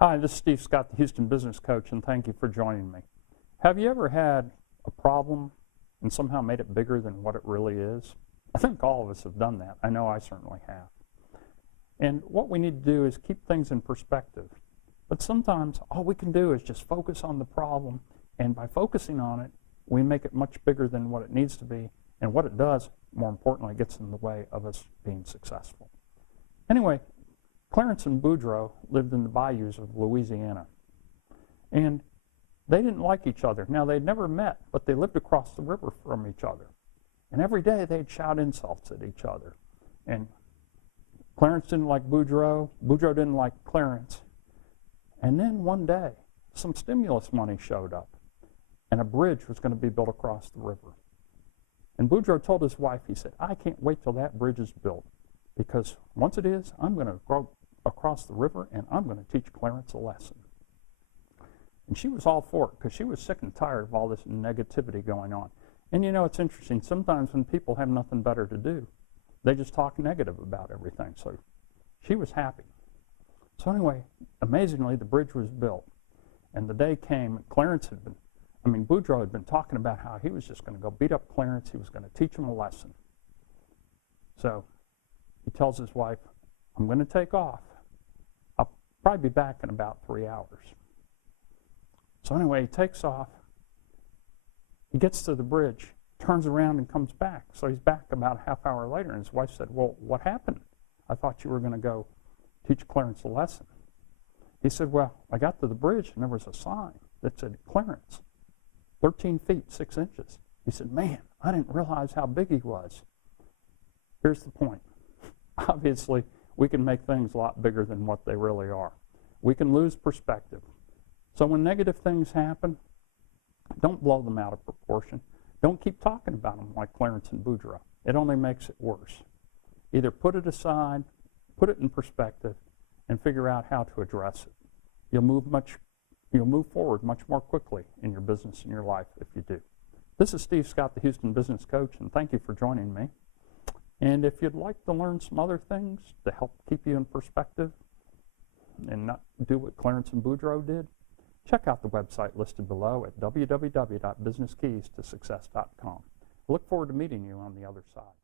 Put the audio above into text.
Hi, this is Steve Scott, the Houston Business Coach, and thank you for joining me. Have you ever had a problem and somehow made it bigger than what it really is? I think all of us have done that. I know I certainly have. And what we need to do is keep things in perspective. But sometimes all we can do is just focus on the problem, and by focusing on it, we make it much bigger than what it needs to be, and what it does, more importantly, gets in the way of us being successful. Anyway, Clarence and Boudreaux lived in the bayous of Louisiana, and they didn't like each other. Now, they'd never met, but they lived across the river from each other, and every day they'd shout insults at each other. And Clarence didn't like Boudreaux, Boudreaux didn't like Clarence. And then one day, some stimulus money showed up, and a bridge was going to be built across the river. And Boudreaux told his wife, he said, "I can't wait till that bridge is built, because once it is, I'm going to go across the river and I'm going to teach Clarence a lesson." And she was all for it because she was sick and tired of all this negativity going on. And you know, it's interesting. Sometimes when people have nothing better to do, they just talk negative about everything. So she was happy. So anyway, amazingly, the bridge was built. And the day came, Boudreaux had been talking about how he was just going to go beat up Clarence. He was going to teach him a lesson. So he tells his wife, "I'm going to take off. I'll probably be back in about 3 hours." So anyway, he takes off. He gets to the bridge, turns around and comes back. So he's back about a half hour later, and his wife said, "Well, what happened? I thought you were going to go teach Clarence a lesson." He said, "Well, I got to the bridge, and there was a sign that said, 'Clarence, 13 feet, 6 inches. He said, "Man, I didn't realize how big he was." Here's the point. Obviously, we can make things a lot bigger than what they really are. We can lose perspective. So when negative things happen, don't blow them out of proportion. Don't keep talking about them like Clarence and Boudreaux. It only makes it worse. Either put it aside, put it in perspective, and figure out how to address it. You'll move forward much more quickly in your business and your life if you do. This is Steve Scott, the Houston Business Coach, and thank you for joining me. And if you'd like to learn some other things to help keep you in perspective and not do what Clarence and Boudreaux did, check out the website listed below at www.businesskeystosuccess.com. I look forward to meeting you on the other side.